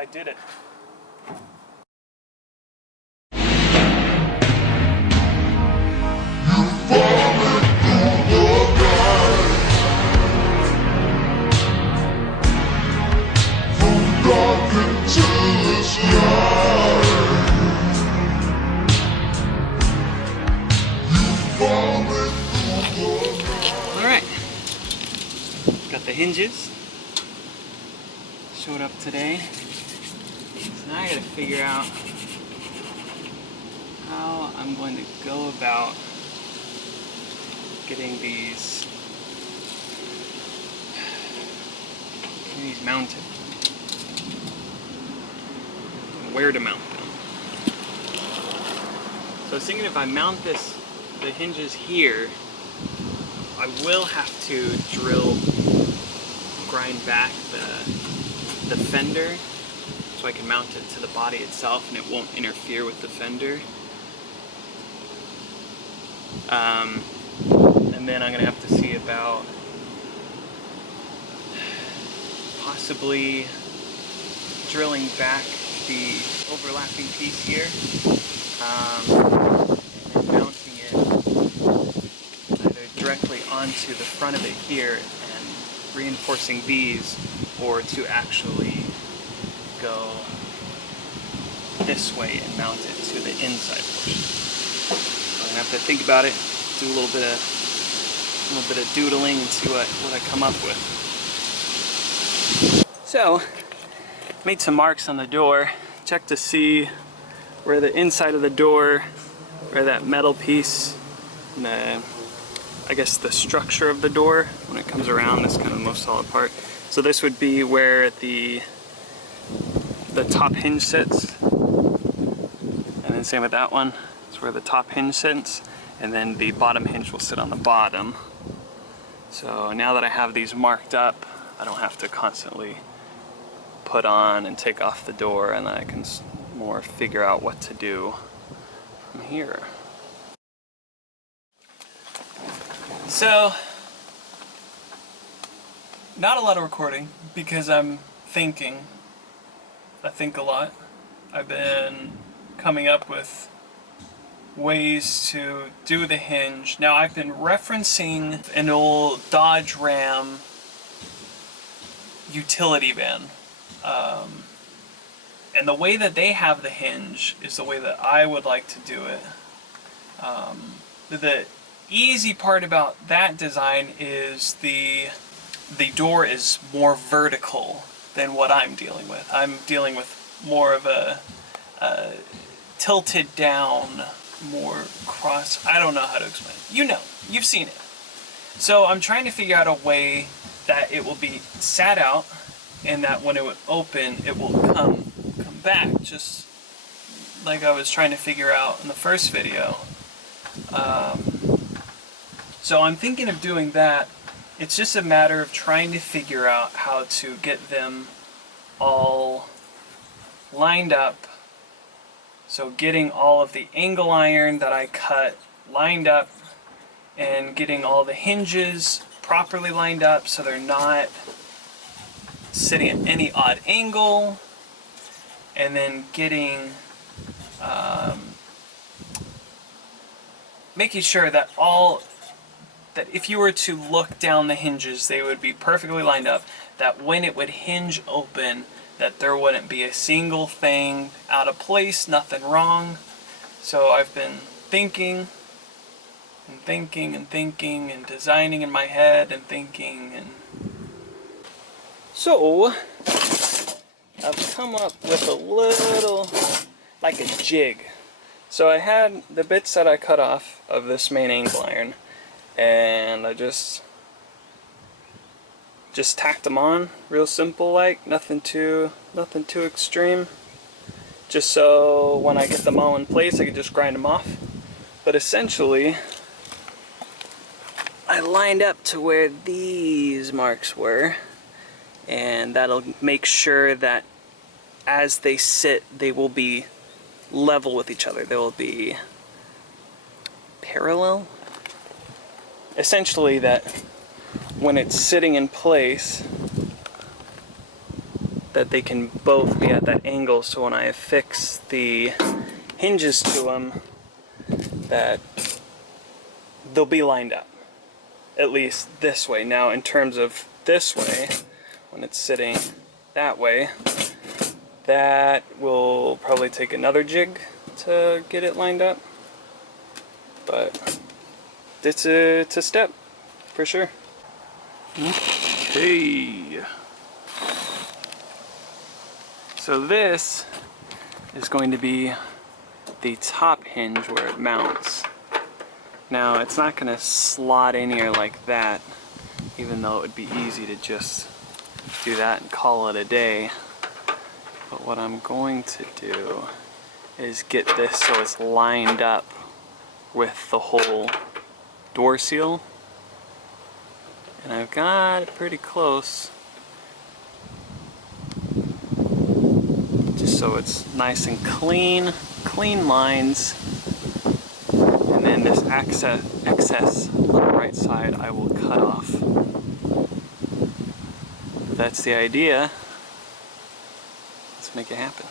I did it. Alright, got the hinges, showed up today, so now I gotta figure out how I'm going to go about getting these mounted, and where to mount them. So I was thinking if I mount the hinges here, I will have to grind back the fender so I can mount it to the body itself and it won't interfere with the fender. And then I'm going to have to see about possibly drilling back the overlapping piece here and mounting it either directly onto the front of it here and reinforcing these, or to actually go this way and mount it to the inside portion. So I'm gonna have to think about it, do a little bit of doodling and see what I come up with. So, made some marks on the door, check to see where the inside of the door, where that metal piece, and I guess the structure of the door, when it comes around, this kind of the most solid part. So this would be where the top hinge sits, and then same with that one. It's where the top hinge sits, and then the bottom hinge will sit on the bottom. So now that I have these marked up, I don't have to constantly put on and take off the door, and then I can more figure out what to do from here. So, not a lot of recording because I'm thinking. I think a lot. I've been coming up with ways to do the hinge. Now I've been referencing an old Dodge Ram utility van. And the way that they have the hinge is the way that I would like to do it. The easy part about that design is the door is more vertical than what I'm dealing with. I'm dealing with more of a tilted down, more cross. I don't know how to explain it. You know, you've seen it. So I'm trying to figure out a way that it will be sat out, and that when it would open, it will come back, just like I was trying to figure out in the first video. So I'm thinking of doing that. It's just a matter of trying to figure out how to get them all lined up. So getting all of the angle iron that I cut lined up, and getting all the hinges properly lined up so they're not sitting at any odd angle, and then getting making sure that if you were to look down the hinges, they would be perfectly lined up, that when it would hinge open, that there wouldn't be a single thing out of place, nothing wrong. So I've been thinking and thinking and thinking and designing in my head and thinking, and so I've come up with a little, like a jig. So I had the bits that I cut off of this main angle iron, and I just tacked them on, real simple, like nothing too extreme. Just so when I get them all in place, I can just grind them off. But essentially, I lined up to where these marks were, and that'll make sure that as they sit, they will be level with each other. They will be parallel. Essentially, that when it's sitting in place, that they can both be at that angle, so when I affix the hinges to them, that they'll be lined up, at least this way. Now in terms of this way, when it's sitting that way, that will probably take another jig to get it lined up, but it's a step for sure. Okay, so this is going to be the top hinge where it mounts. Now it's not going to slot in here like that, even though it would be easy to just do that and call it a day. But what I'm going to do is get this so it's lined up with the whole door seal. And I've got it pretty close, just so it's nice and clean lines. And then this excess on the right side I will cut off. That's the idea. Let's make it happen.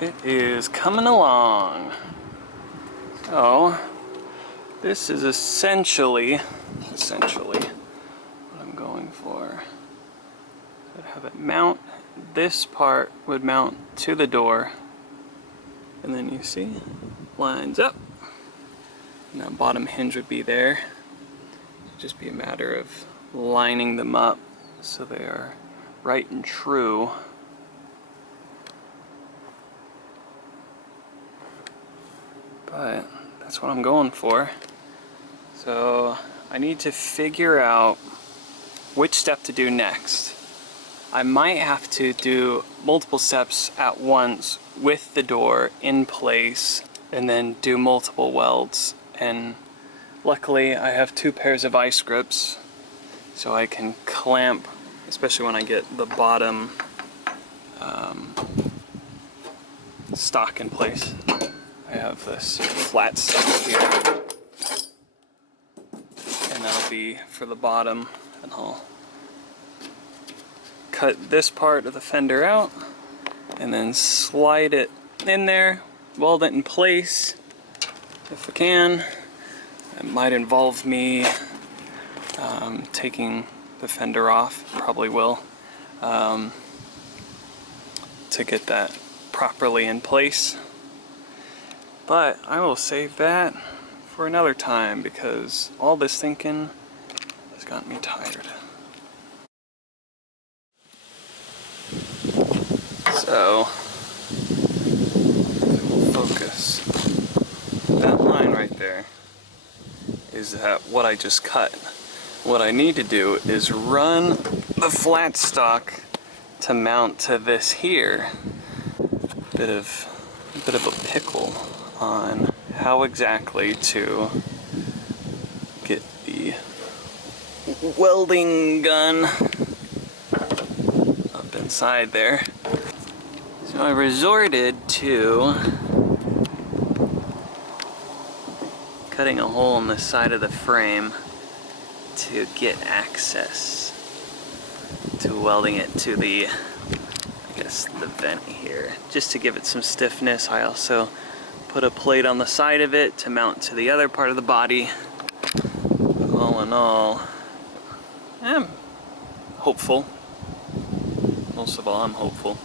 It is coming along. So this is essentially what I'm going for. I'd have it mount. This part would mount to the door, and then you see, lines up, and that bottom hinge would be there. It'd just be a matter of lining them up so they are right and true. But that's what I'm going for. So I need to figure out which step to do next. I might have to do multiple steps at once with the door in place and then do multiple welds. And luckily I have 2 pairs of ice grips, so I can clamp, especially when I get the bottom stock in place. I have this flat stock here, and that'll be for the bottom, and I'll cut this part of the fender out and then slide it in there, weld it in place if I can. It might involve me taking the fender off, probably will, to get that properly in place. But I will save that for another time because all this thinking has gotten me tired. So, we'll focus. That line right there is what I just cut. What I need to do is run the flat stock to mount to this here. Bit of a pickle on how exactly to get the welding gun up inside there. So I resorted to cutting a hole in the side of the frame to get access to welding it to the, I guess, the vent here, just to give it some stiffness. I also put a plate on the side of it to mount to the other part of the body. All in all, I'm hopeful. Most of all, I'm hopeful.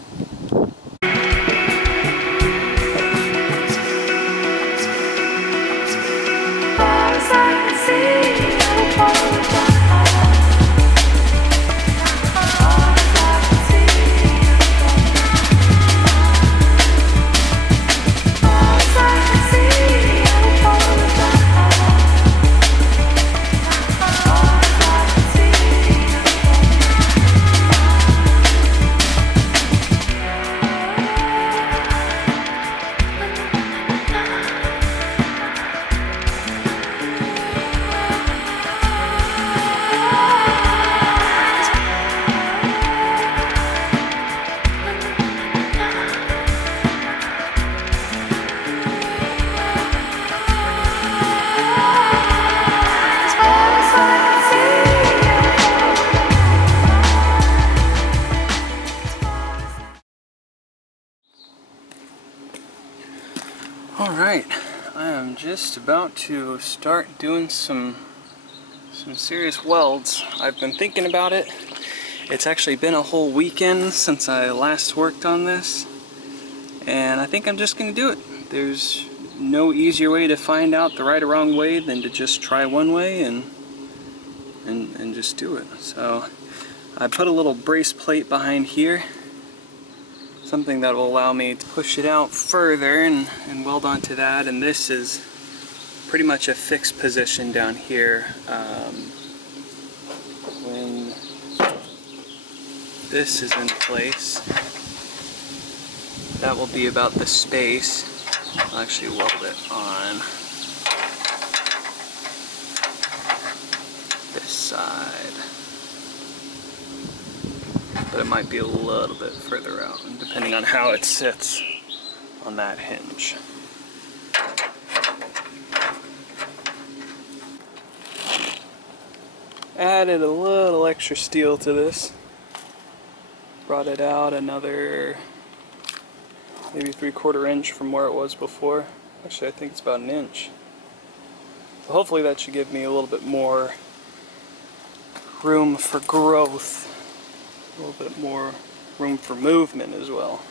Alright, I am just about to start doing some serious welds. I've been thinking about it. It's actually been a whole weekend since I last worked on this, and I think I'm just going to do it. There's no easier way to find out the right or wrong way than to just try one way and just do it. So I put a little brace plate behind here, something that will allow me to push it out further and weld onto that, and this is pretty much a fixed position down here. When this is in place, that will be about the space. I'll actually weld it on this side, but it might be a little bit further out, depending on how it sits on that hinge. Added a little extra steel to this. Brought it out another maybe 3/4 inch from where it was before. Actually, I think it's about an inch. So hopefully that should give me a little bit more room for growth. A little bit more room for movement as well.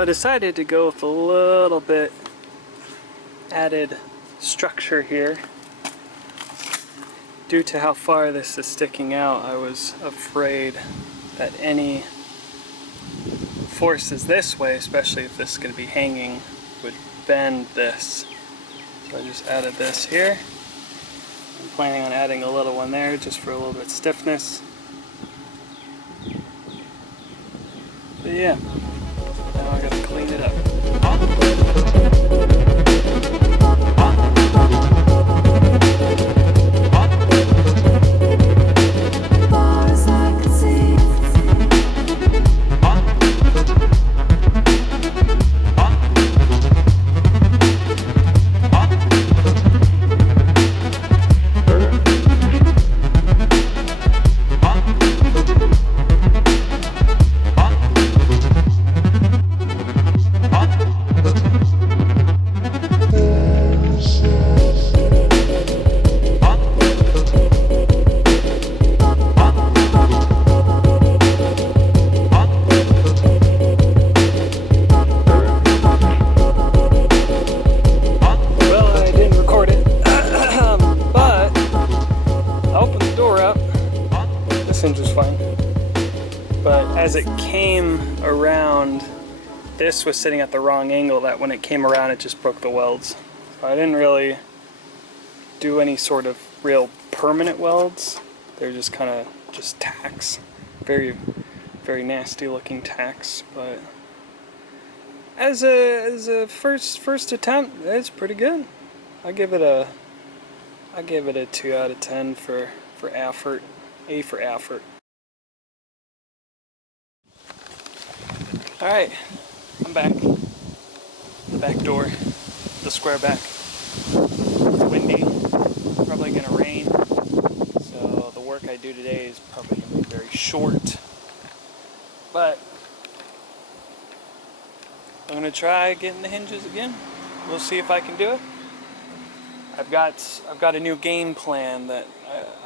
I decided to go with a little bit added structure here. Due to how far this is sticking out, I was afraid that any forces this way, especially if this is going to be hanging, would bend this. So I just added this here. I'm planning on adding a little one there just for a little bit of stiffness. But yeah. Now I gotta clean it up. As it came around, this was sitting at the wrong angle, that when it came around it just broke the welds. So I didn't really do any sort of real permanent welds. They're just kind of just tacks. Very, very nasty looking tacks, but as a first attempt, it's pretty good. I give it a 2 out of 10 for effort. A for effort. Alright, I'm back. The back door, the square back. It's windy, probably gonna rain, so the work I do today is probably gonna be very short. But I'm gonna try getting the hinges again. We'll see if I can do it. I've got a new game plan that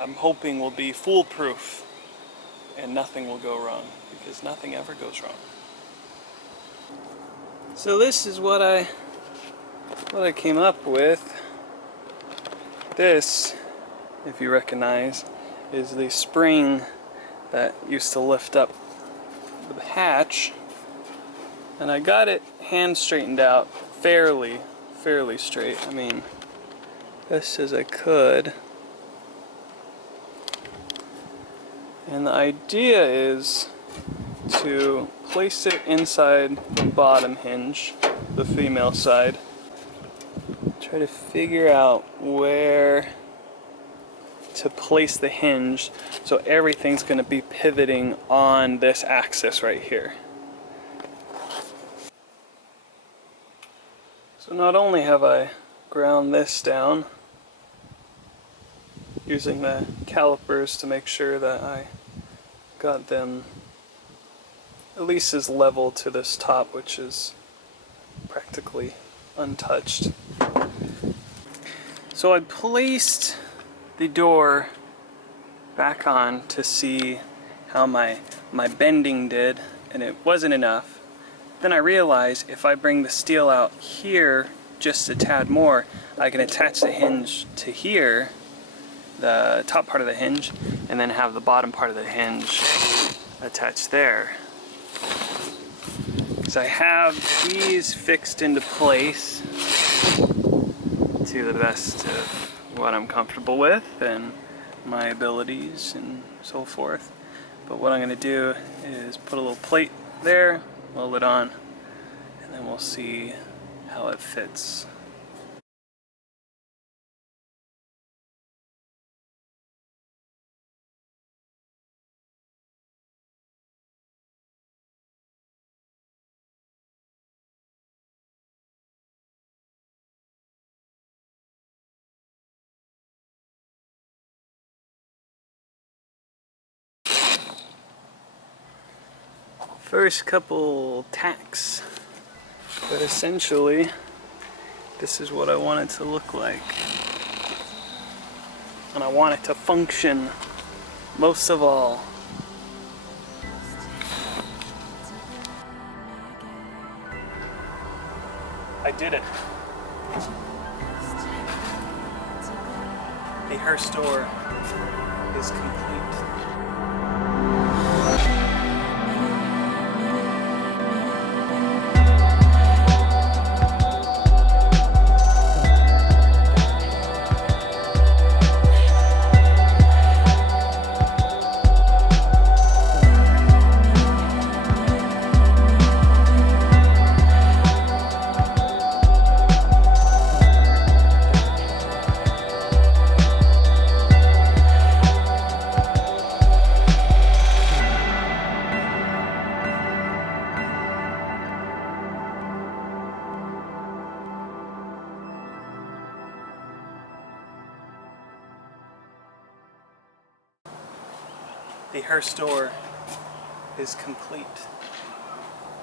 I'm hoping will be foolproof and nothing will go wrong, because nothing ever goes wrong. So this is what I came up with. This, if you recognize, is the spring that used to lift up the hatch, and I got it hand straightened out fairly straight. I mean, best as I could. And the idea is to place it inside the bottom hinge, the female side. Try to figure out where to place the hinge so everything's going to be pivoting on this axis right here. So not only have I ground this down using the calipers to make sure that I got them at least as level to this top, which is practically untouched. So I placed the door back on to see how my bending did, and it wasn't enough. Then I realized if I bring the steel out here just a tad more, I can attach the hinge to here, the top part of the hinge, and then have the bottom part of the hinge attached there. So I have these fixed into place to the best of what I'm comfortable with and my abilities and so forth. But what I'm going to do is put a little plate there, weld it on, and then we'll see how it fits. First couple tacks, but essentially this is what I want it to look like, and I want it to function most of all. I did it. The HEARSE door is complete. The HEARSE door is complete.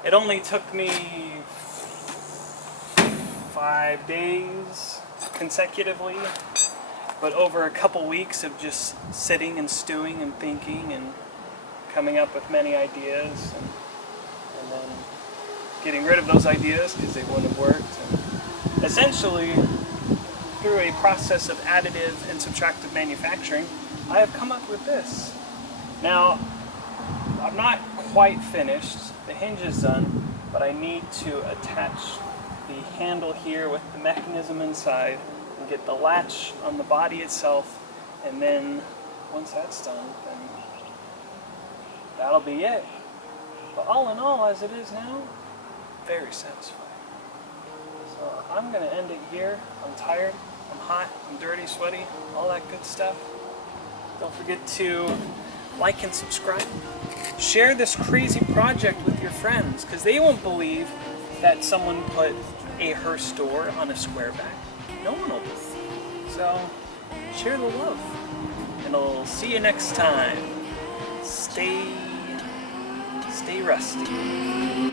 It only took me 5 days consecutively, but over a couple weeks of just sitting and stewing and thinking and coming up with many ideas, and then getting rid of those ideas because they wouldn't have worked. And essentially, through a process of additive and subtractive manufacturing, I have come up with this. Now, I'm not quite finished. The hinge is done, but I need to attach the handle here with the mechanism inside and get the latch on the body itself, and then once that's done, then that'll be it. But all in all, as it is now, very satisfying. So I'm going to end it here. I'm tired, I'm hot, I'm dirty, sweaty, all that good stuff. Don't forget to like and subscribe. Share this crazy project with your friends, because they won't believe that someone put a HEARSE door on a square back. no one will. So, share the love. And I'll see you next time. Stay rusty.